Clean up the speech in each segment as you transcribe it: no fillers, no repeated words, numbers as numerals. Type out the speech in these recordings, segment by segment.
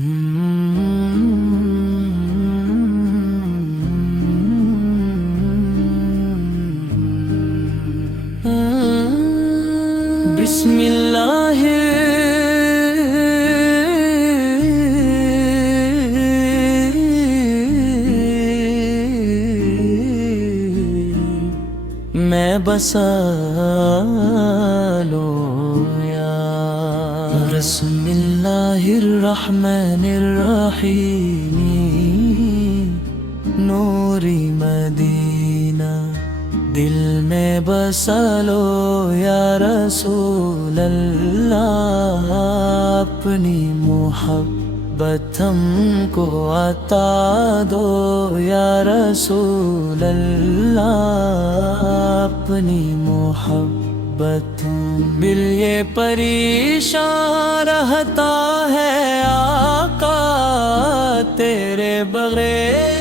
بسم اللہ میں بسا لوں یا بسم اللہ الرحمن الرحیم نوری مدینہ دل میں بسا لو یا رسول اللہ، اپنی محبت ہم کو عطا دو یا رسول اللہ، اپنی محبت دل یہ پریشان رہتا ہے آقا تیرے بغیر،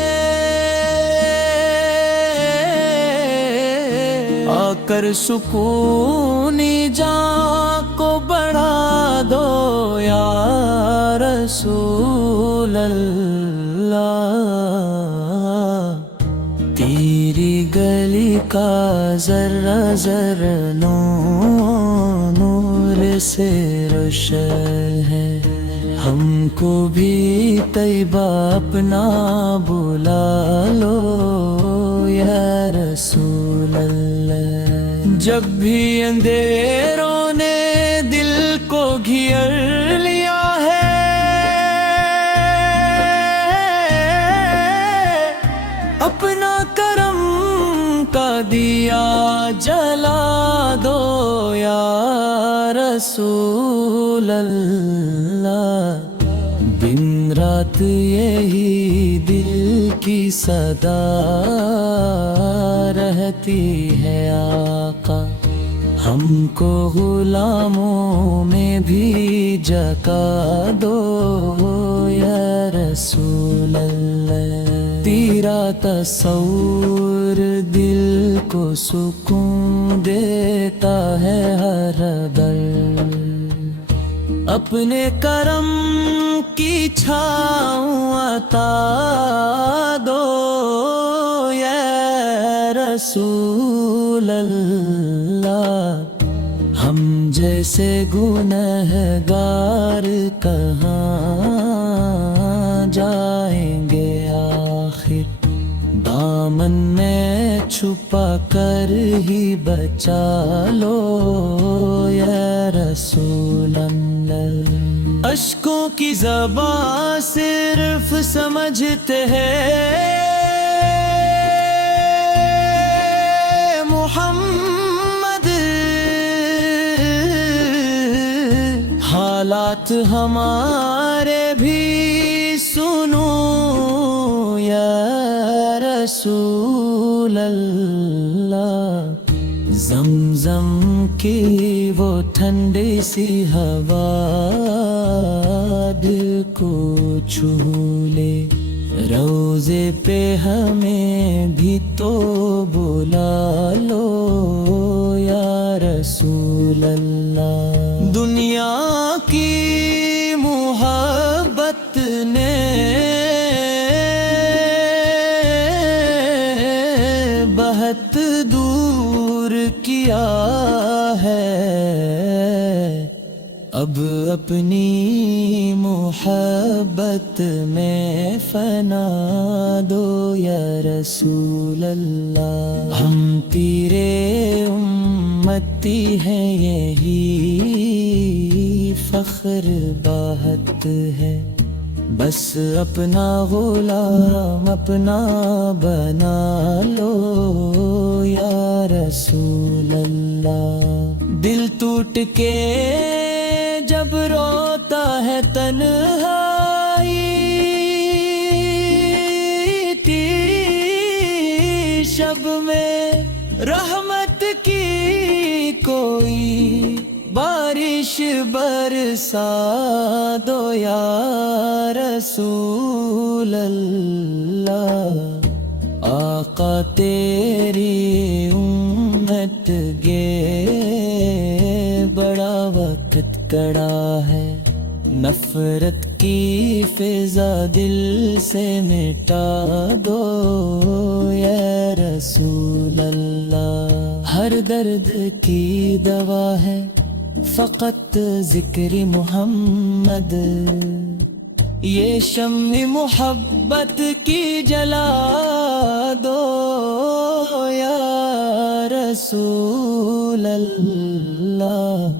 آ کر سکونی جان کو بڑھا دو یا رسول اللہ، تیری گلی کا ذرہ ذرہ نور سے روشن ہے، ہم کو بھی طیبہ اپنا بلا لو یا رسول اللہ، جب بھی اندھیروں نے دل کو گھیر لیا ہے، اپنا کرم کا دیا جلا دو یا رسول اللہ، دن رات یہی دل کی صدا رہتی ہے آقا، ہم کو غلاموں میں بھی جگہ دو یا رسول اللہ، تیرا تصور دل کو سکون دیتا ہے ہر دل، اپنے کرم کی چھاؤں عطا دو یا رسول اللہ، ہم جیسے گنہگار کہاں جائیں گے آخر، دامن میں چھپا کر ہی بچا لو یا رسول اللہ، اشکوں کی زبان صرف سمجھتے ہیں محمد، حالات ہمارے بھی سنو یا رسول اللہ، زمزم کی وہ ٹھنڈی سی ہوا دل کو چھو لے، روزے پہ ہمیں بھی تو بلا لو یا رسول اللہ، دنیا کی محبت نے بہت دور کیا ہے، اب اپنی محبت میں فنا دو یا رسول اللہ، ہم تیرے امتی ہیں یہی فخر بات ہے، بس اپنا غلام اپنا بنا لو یا رسول اللہ، دل ٹوٹ کے جب روتا ہے تنہائی، تیری شب میں رحمت کی کوئی بارش برسا دو یا رسول اللہ، آقا تیری امت گے بڑا وقت کڑا ہے، نفرت کی فضا دل سے مٹا دو یا رسول اللہ. ہر درد کی دوا ہے فقط ذکر محمد. یہ شمع محبت کی جلا دو یا رسول اللہ.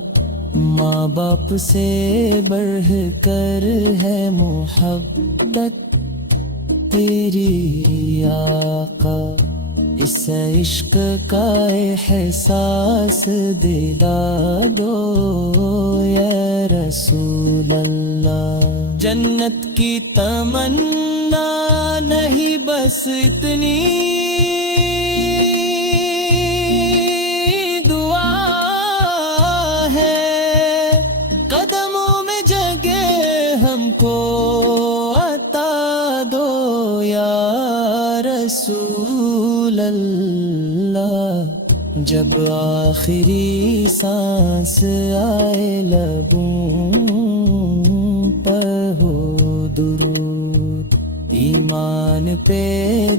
ماں باپ سے بڑھ کر ہے محبت تیری آقا. اس عشق کا احساس دلا دو یا رسول اللہ. جنت کی تمنا نہیں بس اتنی دعا ہے. قدموں میں جگہ ہم کو عطا دو یا رسول اللہ. جب آخری سانس آئے لبوں پر ہو درود. ایمان پہ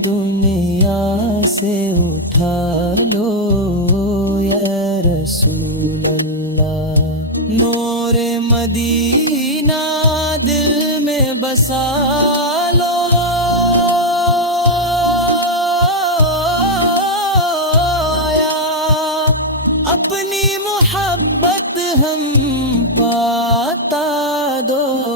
دنیا سے اٹھا لو یا رسول اللہ. نور مدینہ دل میں بسا لو اپنی محبت ہم پاتا دو